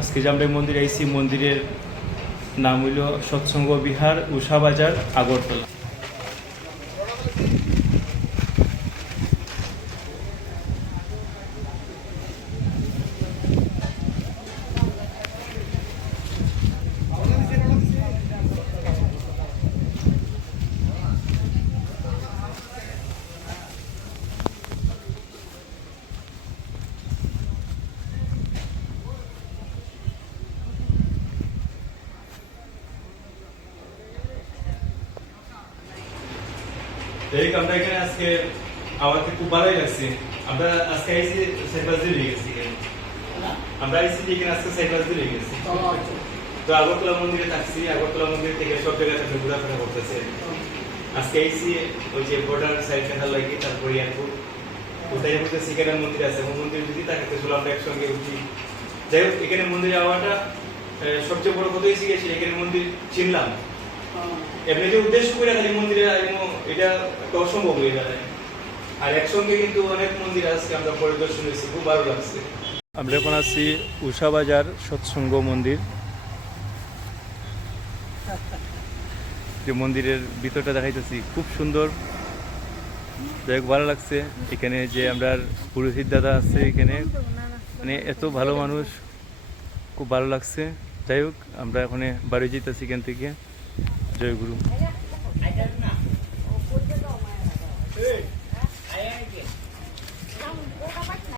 আজকে যে আমরা এই মন্দিরে আইছি, মন্দিরের নাম হইল সৎসঙ্গ বিহার, উষা বাজার, আগরতলা। আমরা এখানে আজকে আমাকে খুব ভালোই লাগছে। আমরা আজকে আইসি সাইবাজি হয়ে গেছি, আমরা আইসি এখানে আজকে সাইবাজি হয়ে গেছি। তো আগরতলা মন্দিরে থাকছি, আগরতলা মন্দির থেকে সব জায়গায় আপনি ঘোরাফেরা করতেছে। আজকে আইসি ওই যে বর্ডার সাইড দেখা লাগে, তারপরে এয়ারপোর্ট কোথায় মধ্যে সেখানে মন্দির আছে, এবং মন্দির যদি তাকাতে চলো আমরা একসঙ্গে উঠি। যাই হোক, এখানে মন্দিরে যাওয়াটা সবচেয়ে বড় কথা হয়েছে গেছে, এখানে মন্দির চিনলাম। এমনি যে উদ্দেশ্য করে খালি মন্দিরে এটা একটা অসম্ভব হয়ে দাঁড়ায়। আর একসঙ্গে কিন্তু অনেক মন্দির আজকে আমরা পরিদর্শন হয়েছি, খুব ভালো লাগছে। আমরা এখন আছি উষা বাজার সৎসঙ্গ মন্দির, যে মন্দিরের ভিতরটা দেখাইতেছি, খুব সুন্দর, যাই হোক ভালো লাগছে। এখানে যে আমরা পুরোহিত দাদা আছে এখানে, মানে এত ভালো মানুষ, খুব ভালো লাগছে। যাই হোক, আমরা এখন বাড়ি যেতেছি এখান থেকে। জয় গুরু।